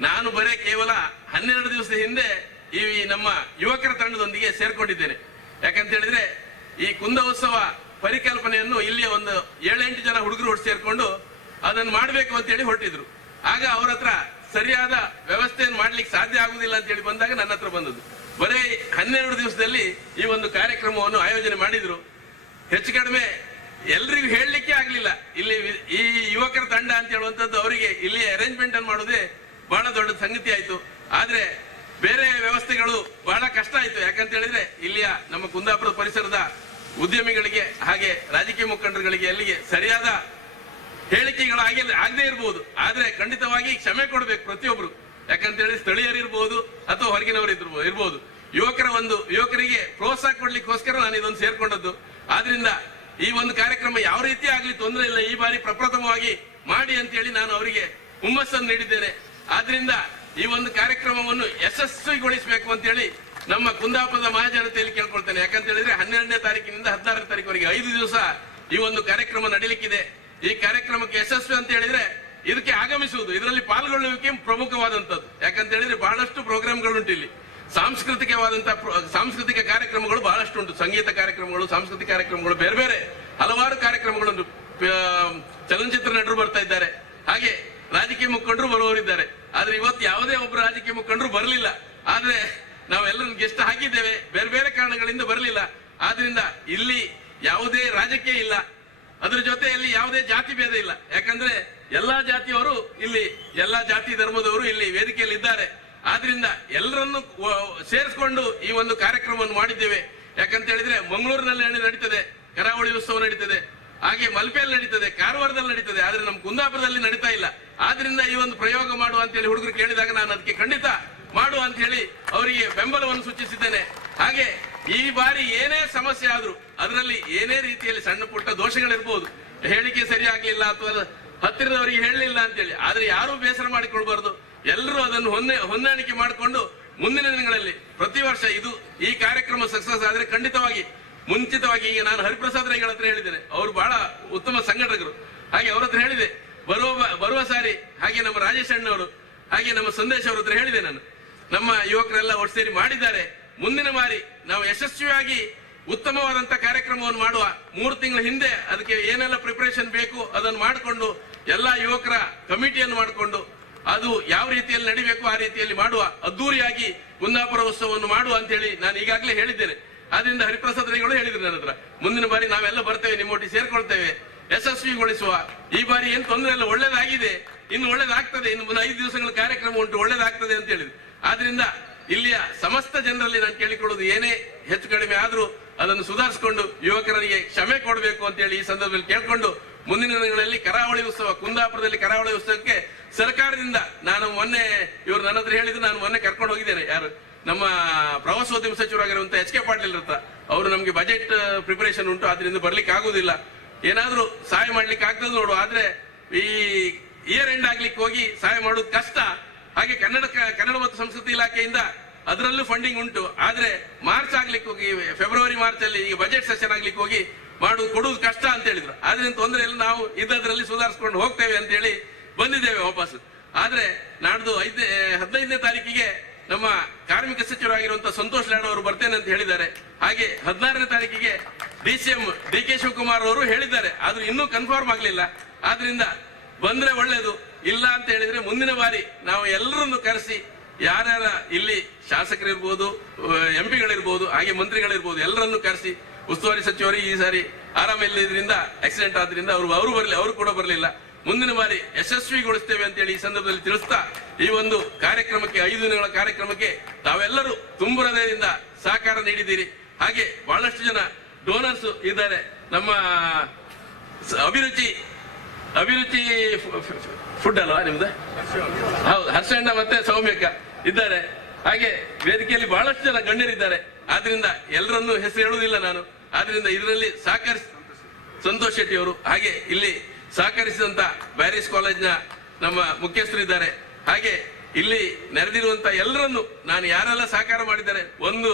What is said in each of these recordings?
ನಾನು ಬರೇ ಕೇವಲ ಹನ್ನೆರಡು ದಿವಸದ ಹಿಂದೆ ಈ ನಮ್ಮ ಯುವಕರ ತಂಡದೊಂದಿಗೆ ಸೇರ್ಕೊಂಡಿದ್ದೇನೆ. ಯಾಕಂತ ಹೇಳಿದ್ರೆ ಈ ಕುಂದ ಉತ್ಸವ ಪರಿಕಲ್ಪನೆಯನ್ನು ಇಲ್ಲಿಯ ಒಂದು ಏಳೆಂಟು ಜನ ಹುಡುಗರು ಸೇರ್ಕೊಂಡು ಅದನ್ನು ಮಾಡಬೇಕು ಅಂತ ಹೇಳಿ ಹೊರಟಿದ್ರು. ಆಗ ಅವ್ರ ಹತ್ರ ಸರಿಯಾದ ವ್ಯವಸ್ಥೆಯನ್ನು ಮಾಡ್ಲಿಕ್ಕೆ ಸಾಧ್ಯ ಆಗುದಿಲ್ಲ ಅಂತ ಹೇಳಿ ಬಂದಾಗ ನನ್ನ ಹತ್ರ ಬಂದದ್ದು. ಬರೀ ಹನ್ನೆರಡು ದಿವಸದಲ್ಲಿ ಈ ಒಂದು ಕಾರ್ಯಕ್ರಮವನ್ನು ಆಯೋಜನೆ ಮಾಡಿದ್ರು. ಹೆಚ್ಚು ಕಡಿಮೆ ಎಲ್ರಿಗೂ ಹೇಳಲಿಕ್ಕೆ ಆಗ್ಲಿಲ್ಲ. ಇಲ್ಲಿ ಈ ಯುವಕರ ತಂಡ ಅಂತ ಹೇಳುವಂತದ್ದು ಅವರಿಗೆ ಇಲ್ಲಿ ಅರೇಂಜ್ಮೆಂಟ್ ಅನ್ನು ಮಾಡೋದೇ ಬಹಳ ದೊಡ್ಡ ಸಂಗತಿ ಆಯ್ತು. ಆದ್ರೆ ಬೇರೆ ವ್ಯವಸ್ಥೆಗಳು ಬಹಳ ಕಷ್ಟ ಆಯ್ತು. ಯಾಕಂತ ಹೇಳಿದ್ರೆ ಇಲ್ಲಿಯ ನಮ್ಮ ಕುಂದಾಪುರ ಪರಿಸರದ ಉದ್ಯಮಿಗಳಿಗೆ ಹಾಗೆ ರಾಜಕೀಯ ಮುಖಂಡರುಗಳಿಗೆ ಅಲ್ಲಿಗೆ ಸರಿಯಾದ ಹೇಳಿಕೆಗಳು ಆಗಿ ಆಗದೆ ಇರಬಹುದು ಆದ್ರೆ ಖಂಡಿತವಾಗಿ ಕ್ಷಮೆ ಕೊಡ್ಬೇಕು ಪ್ರತಿಯೊಬ್ರು. ಯಾಕಂತ ಹೇಳಿ ಸ್ಥಳೀಯರು ಇರ್ಬೋದು ಅಥವಾ ಹೊರಗಿನವರು ಇರ್ಬೋದು ಇರ್ಬೋದು. ಯುವಕರ ಒಂದು ಯುವಕರಿಗೆ ಪ್ರೋತ್ಸಾಹ ಕೊಡ್ಲಿಕ್ಕೋಸ್ಕರ ನಾನು ಇದೊಂದು ಸೇರ್ಕೊಂಡದ್ದು. ಆದ್ರಿಂದ ಈ ಒಂದು ಕಾರ್ಯಕ್ರಮ ಯಾವ ರೀತಿ ಆಗಲಿ ತೊಂದರೆ ಇಲ್ಲ, ಈ ಬಾರಿ ಪ್ರಪ್ರಥಮವಾಗಿ ಮಾಡಿ ಅಂತ ಹೇಳಿ ನಾನು ಅವರಿಗೆ ಹುಮ್ಮಸ್ಸನ್ನು ನೀಡಿದ್ದೇನೆ. ಆದ್ರಿಂದ ಈ ಒಂದು ಕಾರ್ಯಕ್ರಮವನ್ನು ಯಶಸ್ವಿಗೊಳಿಸಬೇಕು ಅಂತ ಹೇಳಿ ನಮ್ಮ ಕುಂದಾಪುರದ ಮಹಾಜನತೆಯಲ್ಲಿ ಕೇಳ್ಕೊಳ್ತೇನೆ. ಯಾಕಂತ ಹೇಳಿದ್ರೆ ಹನ್ನೆರಡನೇ ತಾರೀಕಿನಿಂದ ಹದಿನಾರನೇ ತಾರೀಕುವರೆಗೆ ಐದು ದಿವಸ ಈ ಒಂದು ಕಾರ್ಯಕ್ರಮ ನಡೀಲಿಕ್ಕಿದೆ. ಈ ಕಾರ್ಯಕ್ರಮಕ್ಕೆ ಯಶಸ್ವಿ ಅಂತ ಹೇಳಿದ್ರೆ ಇದಕ್ಕೆ ಆಗಮಿಸುವುದು, ಇದರಲ್ಲಿ ಪಾಲ್ಗೊಳ್ಳುವಿಕೆ ಪ್ರಮುಖವಾದಂತದ್ದು ಯಾಕಂತ ಹೇಳಿದ್ರೆ ಬಹಳಷ್ಟು ಪ್ರೋಗ್ರಾಮ್ಗಳುಂಟು ಇಲ್ಲಿ. ಸಾಂಸ್ಕೃತಿಕವಾದಂತಹ ಸಾಂಸ್ಕೃತಿಕ ಕಾರ್ಯಕ್ರಮಗಳು ಬಹಳಷ್ಟು ಉಂಟು. ಸಂಗೀತ ಕಾರ್ಯಕ್ರಮಗಳು, ಸಾಂಸ್ಕೃತಿಕ ಕಾರ್ಯಕ್ರಮಗಳು, ಬೇರೆ ಬೇರೆ ಹಲವಾರು ಕಾರ್ಯಕ್ರಮಗಳು ಪ- ಚಲನಚಿತ್ರ ನಟರು ಬರ್ತಾ ಇದ್ದಾರೆ. ಹಾಗೆ ರಾಜಕೀಯ ಮುಖಂಡರು ಬರುವವರಿದ್ದಾರೆ ಆದ್ರೆ ಇವತ್ತು ಯಾವುದೇ ಒಬ್ಬರು ರಾಜಕೀಯ ಮುಖಂಡರು ಬರಲಿಲ್ಲ. ಆದ್ರೆ ನಾವೆಲ್ಲರೂ ಗೆಸ್ಟ್ ಹಾಕಿದ್ದೇವೆ. ಬೇರೆ ಬೇರೆ ಕಾರಣಗಳಿಂದ ಬರಲಿಲ್ಲ. ಆದ್ರಿಂದ ಇಲ್ಲಿ ಯಾವುದೇ ರಾಜಕೀಯ ಇಲ್ಲ. ಅದ್ರ ಜೊತೆಯಲ್ಲಿ ಯಾವುದೇ ಜಾತಿ ಭೇದ ಇಲ್ಲ. ಯಾಕಂದ್ರೆ ಎಲ್ಲಾ ಜಾತಿಯವರು ಇಲ್ಲಿ, ಎಲ್ಲಾ ಜಾತಿ ಧರ್ಮದವರು ಇಲ್ಲಿ ವೇದಿಕೆಯಲ್ಲಿ ಇದ್ದಾರೆ ಆದ್ರಿಂದ ಎಲ್ಲರನ್ನು ಸೇರಿಸಿಕೊಂಡು ಈ ಒಂದು ಕಾರ್ಯಕ್ರಮವನ್ನು ಮಾಡಿದ್ದೇವೆ. ಯಾಕಂತ ಹೇಳಿದ್ರೆ ಮಂಗಳೂರಿನಲ್ಲಿ ನಡೀತದೆ, ಕರಾವಳಿ ಉತ್ಸವ ನಡೀತದೆ, ಹಾಗೆ ಮಲ್ಪೆಯಲ್ಲಿ ನಡೀತದೆ, ಕಾರವಾರದಲ್ಲಿ ನಡೀತದೆ, ಆದ್ರೆ ನಮ್ಮ ಕುಂದಾಪುರದಲ್ಲಿ ನಡೀತಾ ಇಲ್ಲ. ಆದ್ರಿಂದ ಈ ಒಂದು ಪ್ರಯೋಗ ಮಾಡು ಅಂತ ಹೇಳಿ ಹುಡುಗರು ಕೇಳಿದಾಗ ನಾನು ಅದಕ್ಕೆ ಖಂಡಿತ ಮಾಡು ಅಂತ ಹೇಳಿ ಅವರಿಗೆ ಬೆಂಬಲವನ್ನು ಸೂಚಿಸಿದ್ದೇನೆ. ಹಾಗೆ ಈ ಬಾರಿ ಏನೇ ಸಮಸ್ಯೆ ಆದ್ರೂ ಅದರಲ್ಲಿ ಏನೇ ರೀತಿಯಲ್ಲಿ ಸಣ್ಣ ಪುಟ್ಟ ದೋಷಗಳಿರ್ಬೋದು. ಹೇಳಿಕೆ ಸರಿಯಾಗ್ಲಿಲ್ಲ ಅಥವಾ ಹತ್ತಿರದವರಿಗೆ ಹೇಳಲಿಲ್ಲ ಅಂತೇಳಿ. ಆದ್ರೆ ಯಾರೂ ಬೇಸರ ಮಾಡಿಕೊಳ್ಬಾರ್ದು. ಎಲ್ಲರೂ ಅದನ್ನು ಹೊನ್ನೆ, ಹೊಂದಾಣಿಕೆ ಮಾಡಿಕೊಂಡು ಮುಂದಿನ ದಿನಗಳಲ್ಲಿ ಪ್ರತಿ ವರ್ಷ ಇದು ಈ ಕಾರ್ಯಕ್ರಮ ಸಕ್ಸಸ್ ಆದರೆ ಖಂಡಿತವಾಗಿ ಮುಂಚಿತವಾಗಿ ಈಗ ನಾನು ಹರಿಪ್ರಸಾದ್ ರೈಗಳ ಹತ್ರ ಹೇಳಿದ್ದೇನೆ. ಅವರು ಬಹಳ ಉತ್ತಮ ಸಂಘಟಕರು. ಹಾಗೆ ಅವ್ರ ಹತ್ರ ಹೇಳಿದೆ. ಬರುವ ಬರುವ ಸಾರಿ ಹಾಗೆ ನಮ್ಮ ರಾಜೇಶ್ ಅಣ್ಣವರು, ಹಾಗೆ ನಮ್ಮ ಸಂದೇಶ್ ಅವ್ರ ಹತ್ರ ಹೇಳಿದೆ ನಾನು. ನಮ್ಮ ಯುವಕರೆಲ್ಲ ಒಟ್ಟು ಸೇರಿ ಮಾಡಿದ್ದಾರೆ. ಮುಂದಿನ ಬಾರಿ ನಾವು ಯಶಸ್ವಿಯಾಗಿ ಉತ್ತಮವಾದಂತ ಕಾರ್ಯಕ್ರಮವನ್ನು ಮಾಡುವ ಮೂರು ತಿಂಗಳ ಹಿಂದೆ ಅದಕ್ಕೆ ಏನೆಲ್ಲ ಪ್ರಿಪರೇಷನ್ ಬೇಕು ಅದನ್ನು ಮಾಡಿಕೊಂಡು ಎಲ್ಲಾ ಯುವಕರ ಕಮಿಟಿಯನ್ನು ಮಾಡಿಕೊಂಡು ಅದು ಯಾವ ರೀತಿಯಲ್ಲಿ ನಡಿಬೇಕು ಆ ರೀತಿಯಲ್ಲಿ ಮಾಡುವ ಅದ್ದೂರಿಯಾಗಿ ಕುಂದಾಪುರ ಉತ್ಸವವನ್ನು ಮಾಡುವ ಅಂತ ಹೇಳಿ ನಾನು ಈಗಾಗಲೇ ಹೇಳಿದ್ದೇನೆ. ಆದ್ರಿಂದ ಹರಿಪ್ರಸಾದ್ ರೈಗಳು ಹೇಳಿದ್ರು ನನ್ನ ಹತ್ರ. ಮುಂದಿನ ಬಾರಿ ನಾವೆಲ್ಲ ಬರ್ತೇವೆ ನಿಮ್ಮೊಟ್ಟಿಗೆ ಸೇರ್ಕೊಳ್ತೇವೆ, ಯಶಸ್ವಿಗೊಳಿಸುವ. ಈ ಬಾರಿ ಏನ್ ತೊಂದರೆ ಇಲ್ಲ, ಒಳ್ಳೇದಾಗಿದೆ. ಇನ್ನು ಒಳ್ಳೇದಾಗ್ತದೆ. ಇನ್ನು ಮುಂದೆ ಐದು ದಿವಸಗಳ ಕಾರ್ಯಕ್ರಮ ಉಂಟು, ಒಳ್ಳೇದಾಗ್ತದೆ ಅಂತ ಹೇಳಿದ್ರು. ಆದ್ರಿಂದ ಇಲ್ಲಿಯ ಸಮಸ್ತ ಜನರಲ್ಲಿ ನಾನು ಕೇಳಿಕೊಳ್ಳೋದು ಏನೇ ಹೆಚ್ಚು ಕಡಿಮೆ ಆದ್ರೂ ಅದನ್ನು ಸುಧಾರಿಸಿಕೊಂಡು ಯುವಕರಿಗೆ ಕ್ಷಮೆ ಕೊಡಬೇಕು ಅಂತ ಹೇಳಿ ಈ ಸಂದರ್ಭದಲ್ಲಿ ಕೇಳಿಕೊಂಡು ಮುಂದಿನ ದಿನಗಳಲ್ಲಿ ಕರಾವಳಿ ಉತ್ಸವ, ಕುಂದಾಪುರದಲ್ಲಿ ಕರಾವಳಿ ಉತ್ಸವಕ್ಕೆ ಸರ್ಕಾರದಿಂದ ನಾನು ಮೊನ್ನೆ ಇವರು ನನ್ನ ಹತ್ರ ಹೇಳಿದ್ರು, ನಾನು ಮೊನ್ನೆ ಕರ್ಕೊಂಡು ಹೋಗಿದ್ದೇನೆ. ಯಾರು? ನಮ್ಮ ಪ್ರವಾಸೋದ್ಯಮ ಸಚಿವರಾಗಿರುವಂತಹ ಎಚ್ ಕೆ ಪಾಟೀಲ್ ಇರ್ತ ಅವರು ನಮಗೆ ಬಜೆಟ್ ಪ್ರಿಪರೇಷನ್ ಉಂಟು ಅದರಿಂದ ಬರ್ಲಿಕ್ಕೆ ಆಗುದಿಲ್ಲ. ಏನಾದ್ರೂ ಸಹಾಯ ಮಾಡ್ಲಿಕ್ಕೆ ಆಗ್ತದೆ ನೋಡು, ಆದ್ರೆ ಈ ಇಯರ್ ಎಂಡ್ ಆಗ್ಲಿಕ್ಕೆ ಹೋಗಿ ಸಹಾಯ ಮಾಡೋದು ಕಷ್ಟ. ಹಾಗೆ ಕನ್ನಡ ಕನ್ನಡ ಮತ್ತು ಸಂಸ್ಕೃತಿ ಇಲಾಖೆಯಿಂದ ಅದರಲ್ಲೂ ಫಂಡಿಂಗ್ ಉಂಟು. ಆದ್ರೆ ಮಾರ್ಚ್ ಆಗ್ಲಿಕ್ಕೆ ಹೋಗಿ ಫೆಬ್ರವರಿ ಮಾರ್ಚ್ ಅಲ್ಲಿ ಈ ಬಜೆಟ್ ಸೆಷನ್ ಆಗ್ಲಿಕ್ಕೆ ಹೋಗಿ ಮಾಡುದು ಕೊಡುವುದು ಕಷ್ಟ ಅಂತ ಹೇಳಿದ್ರು. ಆದ್ರಿಂದ ತೊಂದರೆ ಇಲ್ಲ, ನಾವು ಇದ್ದದ್ರಲ್ಲಿ ಸುಧಾರಿಸ್ಕೊಂಡು ಹೋಗ್ತೇವೆ ಅಂತ ಹೇಳಿ ಬಂದಿದ್ದೇವೆ ವಾಪಸ್ ಆದ್ರೆ ನಾಡ್ದು ಐದನೇ, ಹದಿನೈದನೇ ತಾರೀಕಿಗೆ ನಮ್ಮ ಕಾರ್ಮಿಕ ಸಚಿವರಾಗಿರುವಂತಹ ಸಂತೋಷ್ ಲಾಡ್ ಅವರು ಬರ್ತೇನೆ ಅಂತ ಹೇಳಿದ್ದಾರೆ. ಹಾಗೆ ಹದಿನಾರನೇ ತಾರೀಕಿಗೆ D C M D K Shivakumar ಅವರು ಹೇಳಿದ್ದಾರೆ. ಆದ್ರೂ ಇನ್ನೂ ಕನ್ಫರ್ಮ್ ಆಗ್ಲಿಲ್ಲ. ಆದ್ರಿಂದ ಬಂದ್ರೆ ಒಳ್ಳೇದು. ಇಲ್ಲ ಅಂತ ಹೇಳಿದ್ರೆ ಮುಂದಿನ ಬಾರಿ ನಾವು ಎಲ್ಲರನ್ನು ಕರೆಸಿ ಯಾರ್ಯಾರ ಇಲ್ಲಿ ಶಾಸಕರಿರ್ಬೋದು ಎಂ ಪಿಗಳಿರ್ಬೋದು ಹಾಗೆ ಮಂತ್ರಿಗಳಿರ್ಬೋದು, ಎಲ್ಲರನ್ನು ಕರೆಸಿ ಉಸ್ತುವಾರಿ ಸಚಿವರು, ಈ ಸಾರಿ ಆರಾಮಿಲ್ಲದ್ರಿಂದ ಆಕ್ಸಿಡೆಂಟ್ ಆದ್ರಿಂದ ಅವರು ಅವರು ಬರಲಿ, ಅವರು ಕೂಡ ಬರಲಿಲ್ಲ. ಮುಂದಿನ ಬಾರಿ ಯಶಸ್ವಿಗೊಳಿಸ್ತೇವೆ ಅಂತ ಹೇಳಿ ಈ ಸಂದರ್ಭದಲ್ಲಿ ತಿಳಿಸ್ತಾ ಈ ಒಂದು ಕಾರ್ಯಕ್ರಮಕ್ಕೆ, ಐದು ದಿನಗಳ ಕಾರ್ಯಕ್ರಮಕ್ಕೆ ತಾವೆಲ್ಲರೂ ತುಂಬು ಹೃದಯದಿಂದ ಸಹಕಾರ ನೀಡಿದ್ದೀರಿ. ಹಾಗೆ ಬಹಳಷ್ಟು ಜನ ಡೋನರ್ಸ್ ಇದ್ದಾರೆ. ನಮ್ಮ ಅಭಿರುಚಿ ಅಭಿರುಚಿ ಫುಡ್ ಅಲ್ವಾ ನಿಮ್ದು? ಹೌದು, ಹರ್ಷಣ್ಣ ಮತ್ತೆ ಸೌಮ್ಯಕ್ಕ ಇದ್ದಾರೆ. ಹಾಗೆ ವೇದಿಕೆಯಲ್ಲಿ ಬಹಳಷ್ಟು ಜನ ಗಣ್ಯರಿದ್ದಾರೆ. ಆದ್ರಿಂದ ಎಲ್ಲರನ್ನೂ ಹೆಸರು ಹೇಳುವುದಿಲ್ಲ ನಾನು. ಆದ್ರಿಂದ ಇದರಲ್ಲಿ ಸಹಕರಿಸ ಸಂತೋಷ್ ಶೆಟ್ಟಿ ಅವರು, ಹಾಗೆ ಇಲ್ಲಿ ಸಹಕರಿಸಿದಂತ ಬ್ಯಾರಿಸ್ ಕಾಲೇಜ್ನ ನಮ್ಮ ಮುಖ್ಯಸ್ಥರಿದ್ದಾರೆ. ಹಾಗೆ ಇಲ್ಲಿ ನೆರೆದಿರುವಂತ ಎಲ್ಲರನ್ನು ನಾನು ಯಾರೆಲ್ಲ ಸಹಕಾರ ಮಾಡಿದ್ದಾರೆ, ಒಂದು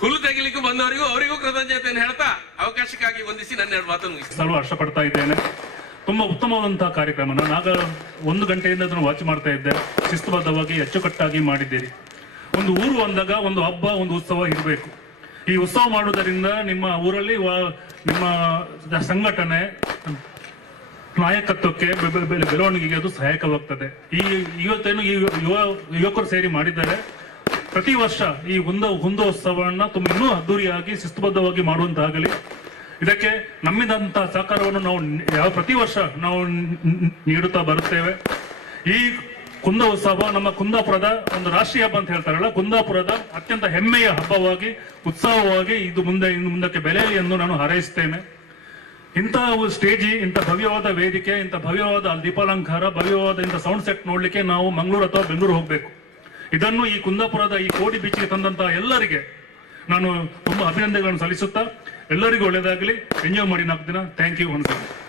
ಹುಲ್ಲು ತೆಗಿಲಿಕ್ಕೂ ಬಂದವರಿಗೂ ಅವರಿಗೂ ಕೃತಜ್ಞತೆಯನ್ನು ಹೇಳ್ತಾ ಅವಕಾಶಕ್ಕಾಗಿ ವಂದಿಸಿ ನನ್ನ ಎರಡು ಮಾತನ್ನು ಮುಗಿಸ್ತೇನೆ. ಪಡ್ತಾ ಇದ್ದೇನೆ. ತುಂಬಾ ಉತ್ತಮವಾದಂತಹ ಕಾರ್ಯಕ್ರಮ ನಾನು ಒಂದು ಗಂಟೆಯಿಂದ ಅದನ್ನು ವಾಚ್ ಮಾಡ್ತಾ ಇದ್ದೆ. ಶಿಸ್ತುಬದ್ಧವಾಗಿ ಅಚ್ಚುಕಟ್ಟಾಗಿ ಮಾಡಿದ್ದೀರಿ. ಒಂದು ಊರು ಅಂದಾಗ ಒಂದು ಹಬ್ಬ, ಒಂದು ಉತ್ಸವ ಇರಬೇಕು. ಈ ಉತ್ಸವ ಮಾಡುವುದರಿಂದ ನಿಮ್ಮ ಊರಲ್ಲಿ ನಿಮ್ಮ ಸಂಘಟನೆ ನಾಯಕತ್ವಕ್ಕೆ ಬೆಳವಣಿಗೆಗೆ ಅದು ಸಹಾಯಕವಾಗ್ತದೆ. ಈ ಇವತ್ತೇನು ಈ ಯುವ ಯುವಕರು ಸೇರಿ ಮಾಡಿದ್ದಾರೆ. ಪ್ರತಿ ವರ್ಷ ಈ ಹುಂದ, ಹುಂದೋತ್ಸವವನ್ನು ತುಂಬ ಇನ್ನೂ ಅದ್ದೂರಿಯಾಗಿ ಶಿಸ್ತುಬದ್ಧವಾಗಿ ಮಾಡುವಂತಾಗಲಿ. ಇದಕ್ಕೆ ನಮ್ಮಿದಂತ ಸಹಕಾರವನ್ನು ನಾವು ಯಾವ ಪ್ರತಿ ವರ್ಷ ನಾವು ನೀಡುತ್ತಾ ಬರುತ್ತೇವೆ. ಈ ಕುಂದ ಉತ್ಸವ ನಮ್ಮ ಕುಂದಾಪುರದ ಒಂದು ರಾಷ್ಟ್ರೀಯ ಹಬ್ಬ ಅಂತ ಹೇಳ್ತಾರಲ್ಲ, ಕುಂದಾಪುರದ ಅತ್ಯಂತ ಹೆಮ್ಮೆಯ ಹಬ್ಬವಾಗಿ, ಉತ್ಸವವಾಗಿ ಇದು ಮುಂದೆ, ಇನ್ನು ಮುಂದಕ್ಕೆ ಬೆಳೆಯಲಿ ಎಂದು ನಾನು ಹಾರೈಸುತ್ತೇನೆ. ಇಂತಹ ಸ್ಟೇಜಿ, ಇಂಥ ಭವ್ಯವಾದ ವೇದಿಕೆ, ಇಂಥ ಭವ್ಯವಾದ ದೀಪಾಲಂಕಾರ, ಭವ್ಯವಾದ ಇಂಥ ಸೌಂಡ್ ಸೆಟ್ ನೋಡ್ಲಿಕ್ಕೆ ನಾವು ಮಂಗಳೂರು ಅಥವಾ ಬೆಂಗಳೂರು ಹೋಗಬೇಕು. ಇದನ್ನು ಈ ಕುಂದಾಪುರದ ಈ ಕೋಡಿ ಬೀಚ್ಗೆ ತಂದಂತಹ ಎಲ್ಲರಿಗೆ ನಾನು ತುಂಬಾ ಅಭಿನಂದನೆಗಳನ್ನು ಸಲ್ಲಿಸುತ್ತಾ ಎಲ್ಲರಿಗೂ ಒಳ್ಳೆಯದಾಗಲಿ. ಎಂಜಾಯ್ ಮಾಡಿ ನಾಲ್ಕು ದಿನ. ಥ್ಯಾಂಕ್ ಯು ಅನ್ಸುತ್ತೆ